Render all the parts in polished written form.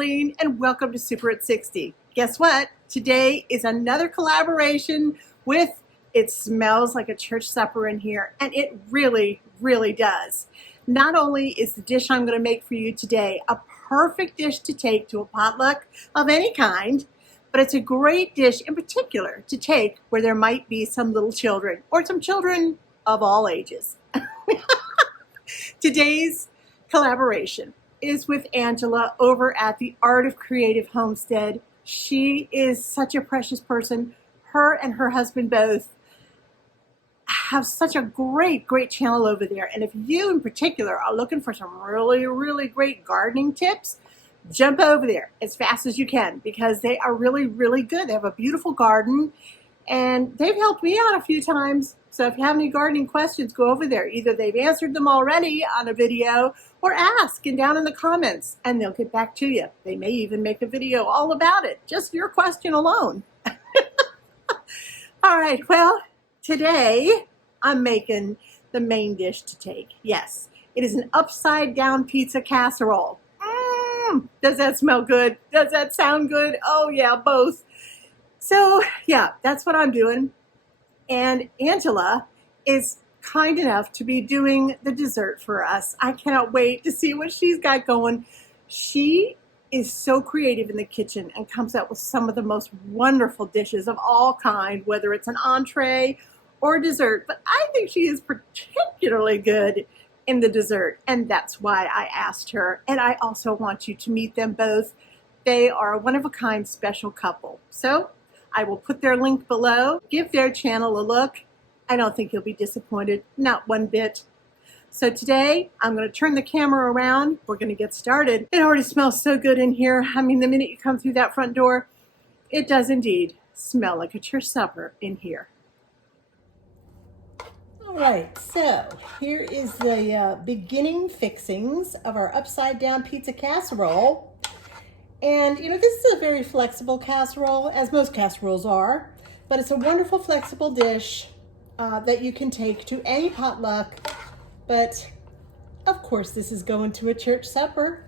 Marlene, and welcome to Super at 60. Guess what? Today is another collaboration with It Smells Like a Church Supper in here, and it really, really does. Not only is the dish I'm going to make for you today a perfect dish to take to a potluck of any kind, but it's a great dish in particular to take where there might be some little children or some children of all ages. Today's collaboration is with Angela over at the Art of Creation Homestead. She is such a precious person. Her and her husband both have such a great channel over there. And if you in particular are looking for some really great gardening tips, jump over there as fast as you can because they are really good. They have a beautiful garden and they've helped me out a few times. So if you have any gardening questions, go over there. Either they've answered them already on a video or ask and down in the comments and they'll get back to you. They may even make a video all about it, just your question alone. All right, well, today I'm making the main dish to take. Yes, it is an upside down pizza casserole. Does that smell good? Does that sound good? Oh yeah, both. So yeah, that's what I'm doing. And Angela is kind enough to be doing the dessert for us. I cannot wait to see what she's got going. She is so creative in the kitchen and comes up with some of the most wonderful dishes of all kind, whether it's an entree or dessert. But I think she is particularly good in the dessert, and that's why I asked her. And I also want you to meet them both. They are a one-of-a-kind special couple. So I will put their link below. Give their channel a look. I don't think you'll be disappointed, not one bit. So today, I'm going to turn the camera around. We're going to get started. It already smells so good in here. I mean, the minute you come through that front door, it does indeed smell like a church supper in here. All right, so here is the beginning fixings of our upside down pizza casserole. And you know, this is a very flexible casserole, as most casseroles are, but it's a wonderful flexible dish that you can take to any potluck. But of course, this is going to a church supper.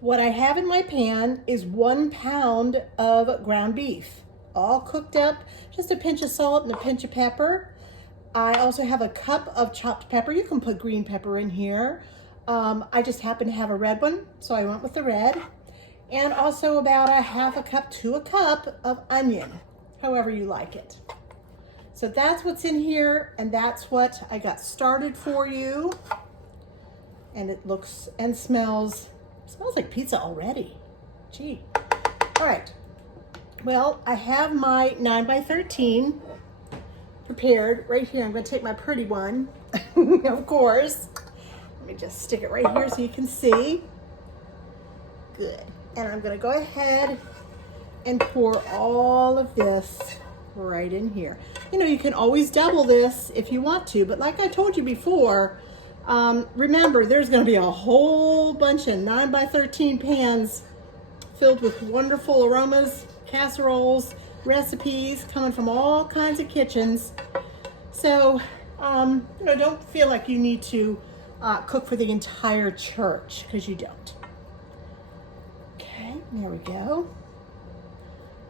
What I have in my pan is 1 pound of ground beef, all cooked up, just a pinch of salt and a pinch of pepper. I also have a cup of chopped pepper. You can put green pepper in here. I just happen to have a red one, so I went with the red. And also about a half a cup to a cup of onion, however you like it. So that's what's in here, and that's what I got started for you. And it looks and smells like pizza already. Gee. All right. Well, I have my 9x13 prepared right here. I'm going to take my pretty one, of course. Let me just stick it right here so you can see. Good. And I'm going to go ahead and pour all of this right in here. You know, you can always double this if you want to, but like I told you before, remember there's going to be a whole bunch of 9x13 pans filled with wonderful aromas, casseroles, recipes coming from all kinds of kitchens. So, you know, don't feel like you need to cook for the entire church, because you don't. Okay, there we go.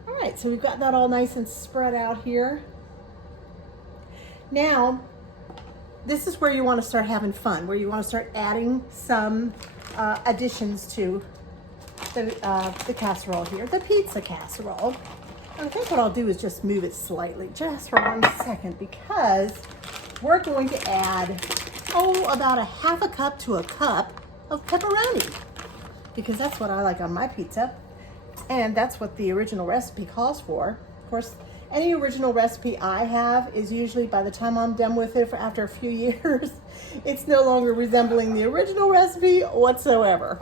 All right, so we've got that all nice and spread out here. Now, this is where you want to start having fun, where you want to start adding some additions to the casserole here, the pizza casserole. I think what I'll do is just move it slightly, just for 1 second, because we're going to add, about a half a cup to a cup of pepperoni, because that's what I like on my pizza, and that's what the original recipe calls for. Of course, any original recipe I have is usually, by the time I'm done with it after a few years, it's no longer resembling the original recipe whatsoever.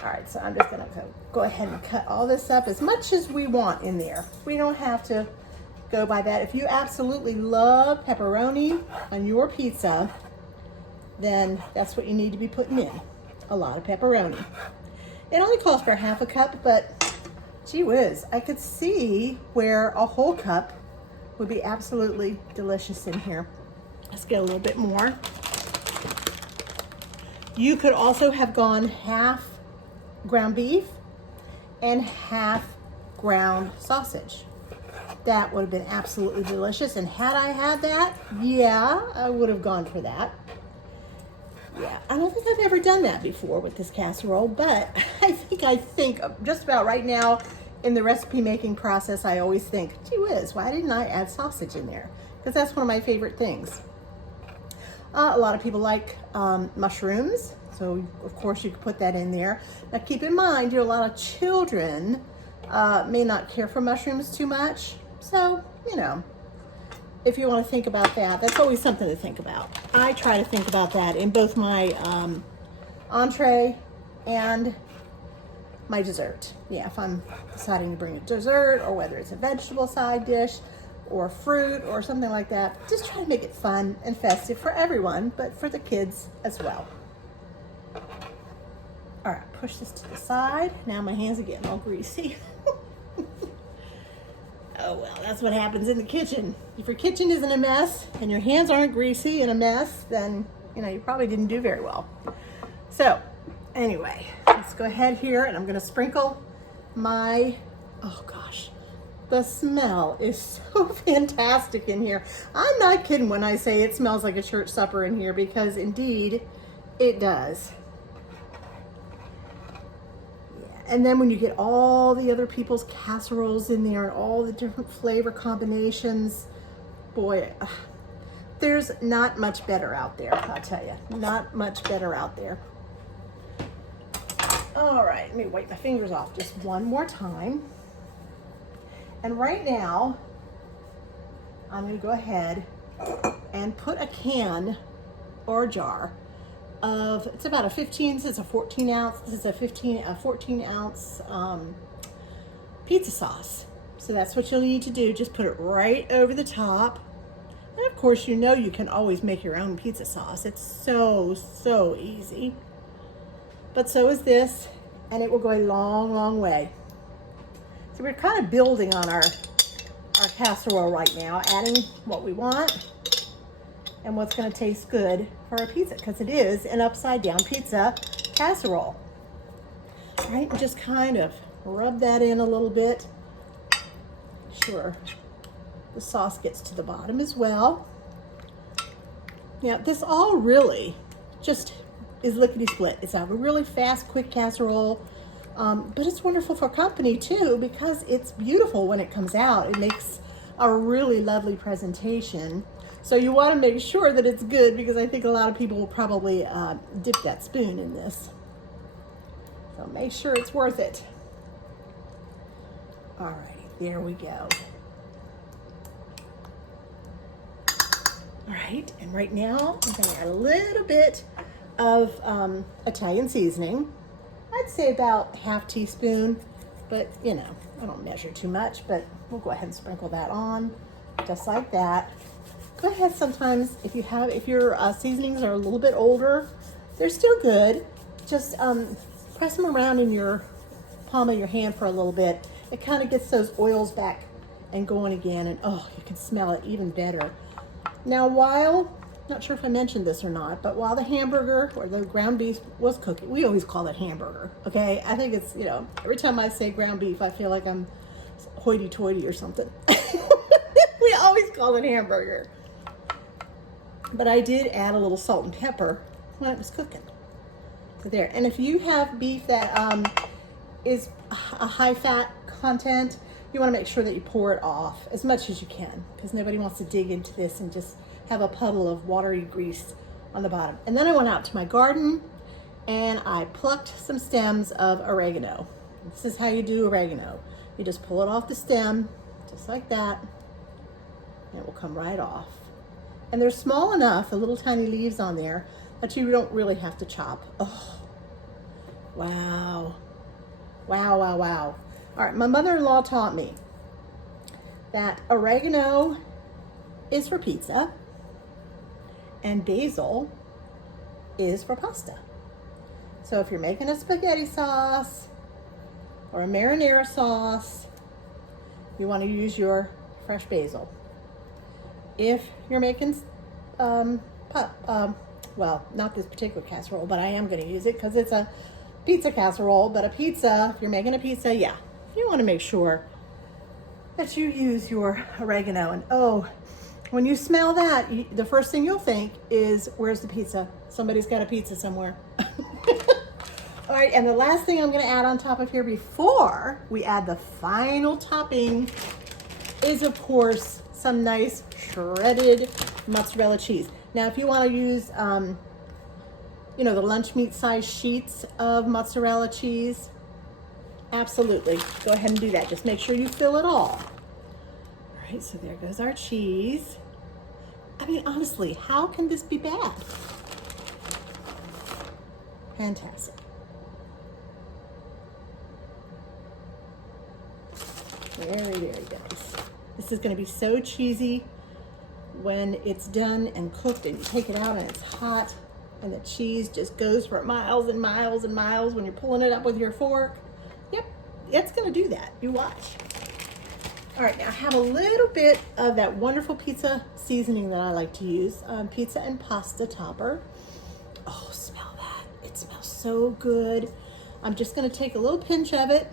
All right, so I'm just gonna go ahead and cut all this up as much as we want in there. We don't have to go by that. If you absolutely love pepperoni on your pizza, then that's what you need to be putting in, a lot of pepperoni. It only calls for half a cup, but gee whiz, I could see where a whole cup would be absolutely delicious in here. Let's get a little bit more. You could also have gone half ground beef and half ground sausage. That would have been absolutely delicious. And had I had that, yeah, I would have gone for that. Yeah, I don't think I've ever done that before with this casserole, but I think just about right now in the recipe making process, I always think, gee whiz, why didn't I add sausage in there? Because that's one of my favorite things. A lot of people like mushrooms, so of course you could put that in there. Now keep in mind, a lot of children may not care for mushrooms too much. So, if you want to think about that, that's always something to think about. I try to think about that in both my entree and my dessert. Yeah, if I'm deciding to bring a dessert, or whether it's a vegetable side dish or fruit or something like that, just try to make it fun and festive for everyone, but for the kids as well. All right, push this to the side. Now my hands are getting all greasy. Oh well, that's what happens in the kitchen. If your kitchen isn't a mess and your hands aren't greasy and a mess, then you probably didn't do very well. So anyway, let's go ahead here, and I'm gonna sprinkle my, oh gosh, the smell is so fantastic in here. I'm not kidding when I say it smells like a church supper in here, because indeed it does. And then when you get all the other people's casseroles in there and all the different flavor combinations, boy, there's not much better out there, I'll tell you. Not much better out there. All right, let me wipe my fingers off just one more time. And right now, I'm gonna go ahead and put a can or a jar of, it's about a 15, so it's a 14 ounce, this is a 14 ounce pizza sauce. So that's what you'll need to do, just put it right over the top. And of course, you can always make your own pizza sauce. It's so easy. But so is this, and it will go a long way. So we're kind of building on our casserole right now, adding what we want and what's going to taste good for our pizza, because it is an upside down pizza casserole. All right, and just kind of rub that in a little bit. Sure, the sauce gets to the bottom as well. Now, this all really just is lickety-split. It's a really fast, quick casserole, but it's wonderful for company too, because it's beautiful when it comes out. It makes a really lovely presentation. So you want to make sure that it's good, because I think a lot of people will probably dip that spoon in this. So make sure it's worth it. All right, there we go. All right, and right now I'm going to add a little bit of Italian seasoning. I'd say about half teaspoon, but I don't measure too much, but we'll go ahead and sprinkle that on just like that. Go ahead, sometimes if your seasonings are a little bit older, they're still good. Just press them around in your palm of your hand for a little bit. It kind of gets those oils back and going again, and oh, you can smell it even better. Now, not sure if I mentioned this or not, but while the hamburger or the ground beef was cooking, we always call it hamburger, okay? I think it's, every time I say ground beef, I feel like I'm hoity-toity or something. We always call it hamburger. But I did add a little salt and pepper when it was cooking. So there. And if you have beef that is a high fat content, you want to make sure that you pour it off as much as you can, because nobody wants to dig into this and just have a puddle of watery grease on the bottom. And then I went out to my garden and I plucked some stems of oregano. This is how you do oregano. You just pull it off the stem, just like that, and it will come right off. And they're small enough, the little tiny leaves on there, that you don't really have to chop. Oh, wow. Wow. All right, my mother-in-law taught me that oregano is for pizza and basil is for pasta. So if you're making a spaghetti sauce or a marinara sauce, you want to use your fresh basil. If you're making, well, not this particular casserole, but I am going to use it because it's a pizza casserole, but a pizza, if you're making a pizza, yeah, you want to make sure that you use your oregano. And oh, when you smell that, the first thing you'll think is, where's the pizza? Somebody's got a pizza somewhere. All right, and the last thing I'm gonna add on top of here before we add the final topping is, of course, some nice shredded mozzarella cheese. Now, if you wanna use, you know, the lunch meat size sheets of mozzarella cheese, absolutely, go ahead and do that. Just make sure you fill it all. All right, so there goes our cheese. I mean, honestly, how can this be bad? Fantastic. Very, very nice. This is going to be so cheesy when it's done and cooked and you take it out and it's hot and the cheese just goes for miles and miles and miles when you're pulling it up with your fork. Yep, it's going to do that. You watch. All right, now I have a little bit of that wonderful pizza seasoning that I like to use, pizza and pasta topper. Oh, smell that. It smells so good. I'm just going to take a little pinch of it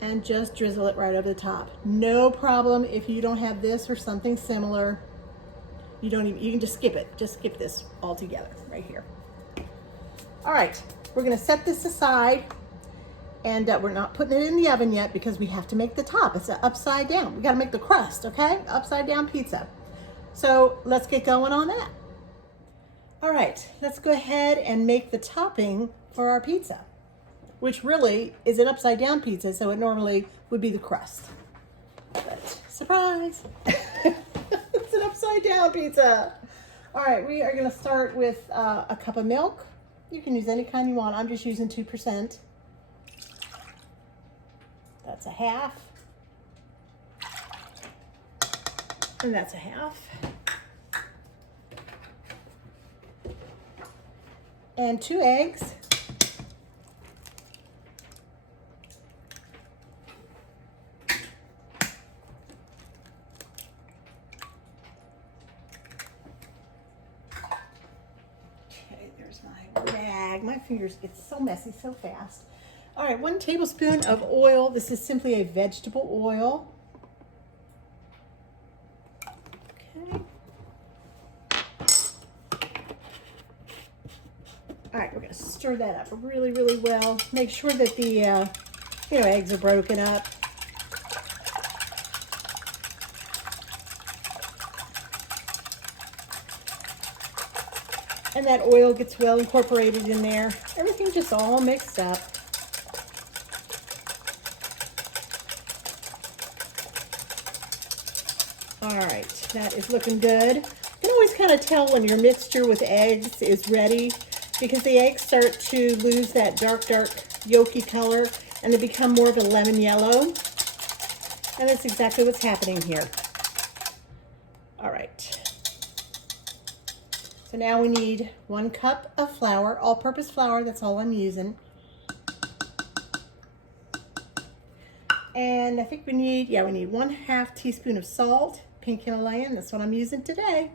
and just drizzle it right over the top. No problem if you don't have this or something similar. You can just skip it. Just skip this altogether right here. All right, we're gonna set this aside, and we're not putting it in the oven yet because we have to make the top. It's an upside down. We gotta make the crust, okay? Upside down pizza. So let's get going on that. All right, let's go ahead and make the topping for our pizza, which really is an upside down pizza, so it normally would be the crust. But surprise, it's an upside down pizza. All right, we are gonna start with a cup of milk. You can use any kind you want. I'm just using 2%. That's a half. And that's a half. And 2 eggs. My fingers get so messy so fast. All right, 1 tablespoon of oil. This is simply a vegetable oil. Okay. All right, we're gonna stir that up really, really well. Make sure that the eggs are broken up. And that oil gets well incorporated in there. Everything just all mixed up. All right, that is looking good. You can always kind of tell when your mixture with eggs is ready because the eggs start to lose that dark yolky color and they become more of a lemon yellow. And that's exactly what's happening here. All right. So now we need 1 cup of flour, all-purpose flour. That's all I'm using. And I think we need 1/2 teaspoon of salt, pink Himalayan. That's what I'm using today.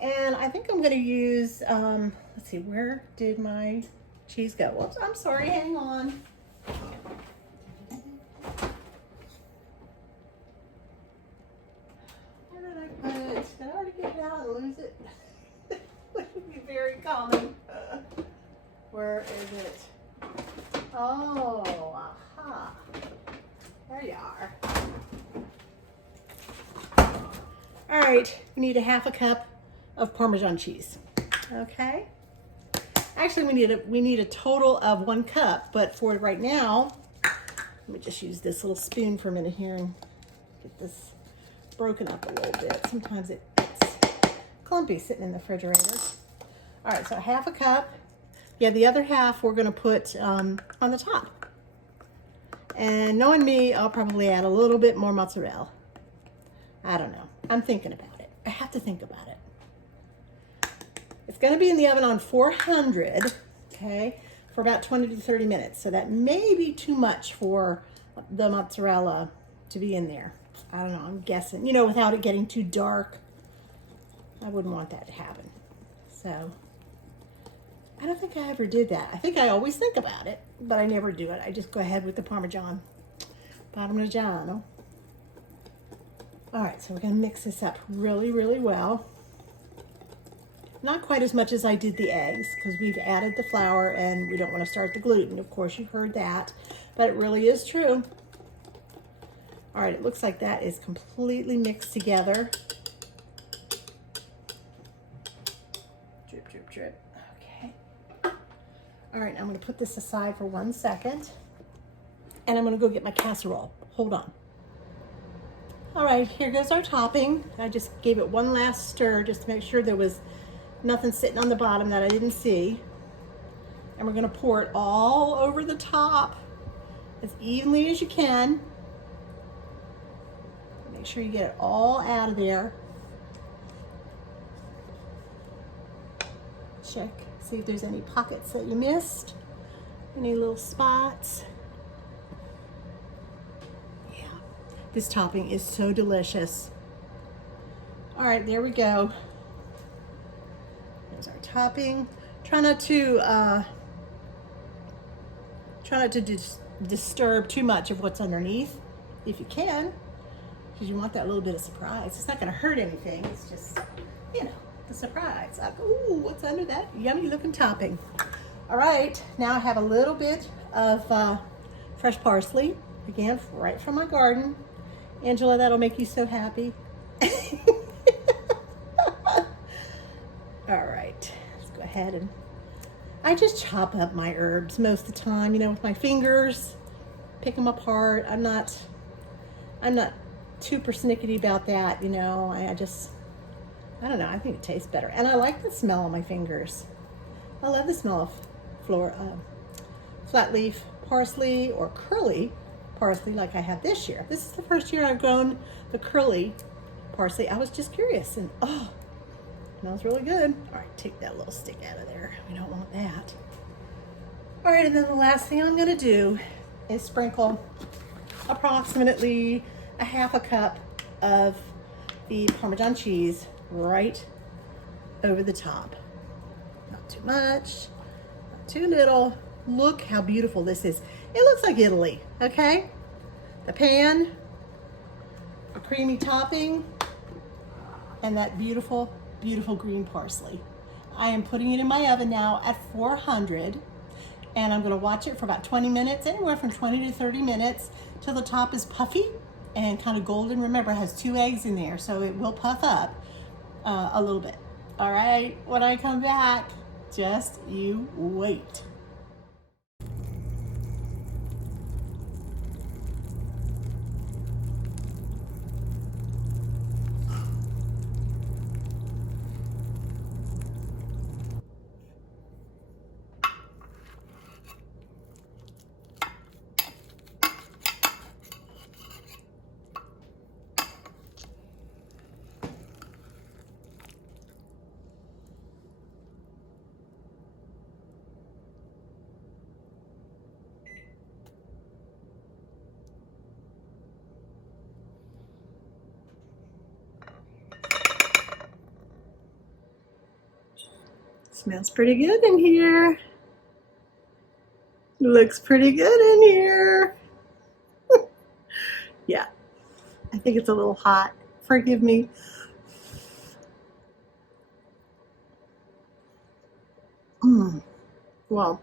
And I think I'm going to use, let's see, where did my cheese go? Whoops, I'm sorry, hang on. Where did I put it? Did I already get it out and lose it? That would be very common. Where is it? Oh, aha. There you are. All right, we need 1/2 cup of Parmesan cheese. Okay. Actually, we need a total of 1 cup, but for right now, let me just use this little spoon for a minute here and get this broken up a little bit. Sometimes it's clumpy sitting in the refrigerator. All right, so 1/2 cup. Yeah, the other half we're gonna put on the top. And knowing me, I'll probably add a little bit more mozzarella. I don't know. I'm thinking about it. I have to think about it. It's gonna be in the oven on 400, okay, for about 20 to 30 minutes. So that may be too much for the mozzarella to be in there. I don't know, I'm guessing. Without it getting too dark, I wouldn't want that to happen. So I don't think I ever did that. I think I always think about it, but I never do it. I just go ahead with the Parmigiano. All right, so we're gonna mix this up really, really well. Not quite as much as I did the eggs because we've added the flour and we don't want to start the gluten. Of course, you've heard that, but it really is true. All right, it looks like that is completely mixed together. Drip, drip, drip. Okay. All right, I'm going to put this aside for 1 second and I'm going to go get my casserole. Hold on. All right, here goes our topping. I just gave it one last stir just to make sure there was nothing sitting on the bottom that I didn't see. And we're going to pour it all over the top as evenly as you can. Make sure you get it all out of there. Check, see if there's any pockets that you missed, any little spots. Yeah, this topping is so delicious. All right, there we go. There's our topping. Try not to disturb too much of what's underneath, if you can, because you want that little bit of surprise. It's not going to hurt anything. It's just, you know, the surprise. Like, ooh, what's under that yummy looking topping? All right, now I have a little bit of fresh parsley, again, right from my garden. Angela, that'll make you so happy. All right, let's go ahead and I just chop up my herbs most of the time, you know, with my fingers, pick them apart. I'm not too persnickety about that, you know. I don't know, I think it tastes better. And I like the smell of my fingers. I love the smell of flat leaf parsley or curly parsley like I have this year. This is the first year I've grown the curly parsley. I was just curious and oh, smells really good. All right, take that little stick out of there. We don't want that. All right, and then the last thing I'm gonna do is sprinkle approximately a half a cup of the Parmesan cheese right over the top. Not too much, not too little. Look how beautiful this is. It looks like Italy, okay? The pan, a creamy topping, and that beautiful, beautiful green parsley. I am putting it in my oven now at 400, and I'm gonna watch it for about 20 minutes, anywhere from 20 to 30 minutes, till the top is puffy and kind of golden. Remember, it has 2 eggs in there, so it will puff up a little bit. All right, when I come back, just you wait. Smells pretty good in here. Looks pretty good in here. Yeah, I think it's a little hot. Forgive me. Well,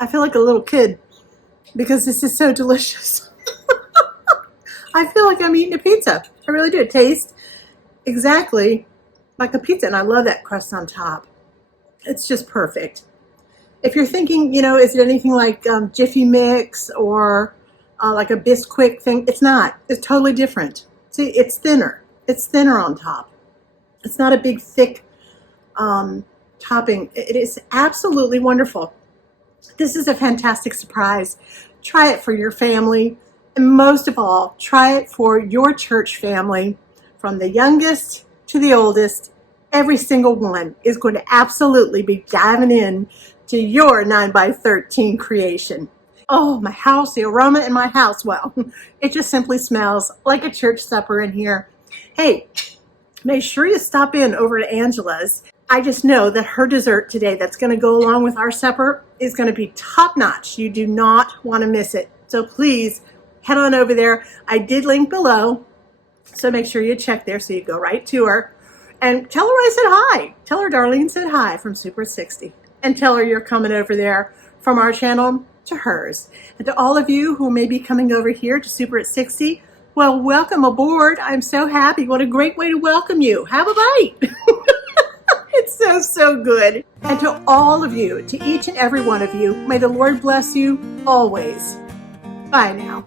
I feel like a little kid because this is so delicious. I feel like I'm eating a pizza. I really do. It tastes exactly like a pizza, and I love that crust on top. It's just perfect. If you're thinking, you know, is it anything like Jiffy Mix or like a Bisquick thing? It's not. It's totally different. See, it's thinner. It's thinner on top. It's not a big, thick topping. It is absolutely wonderful. This is a fantastic surprise. Try it for your family. And most of all, try it for your church family. From the youngest to the oldest, every single one is going to absolutely be diving in to your 9x13 creation. Oh, my house, the aroma in my house, well, it just simply smells like a church supper in here. Hey, make sure you stop in over to Angela's. I just know that her dessert today that's going to go along with our supper is going to be top notch. You do not want to miss it. So please head on over there. I did link below, so make sure you check there so you go right to her. And tell her I said hi. Tell her Darlene said hi from Super at 60. And tell her you're coming over there from our channel to hers. And to all of you who may be coming over here to Super at 60, well, welcome aboard. I'm so happy. What a great way to welcome you. Have a bite. It's so, so good. And to all of you, to each and every one of you, may the Lord bless you always. Bye now.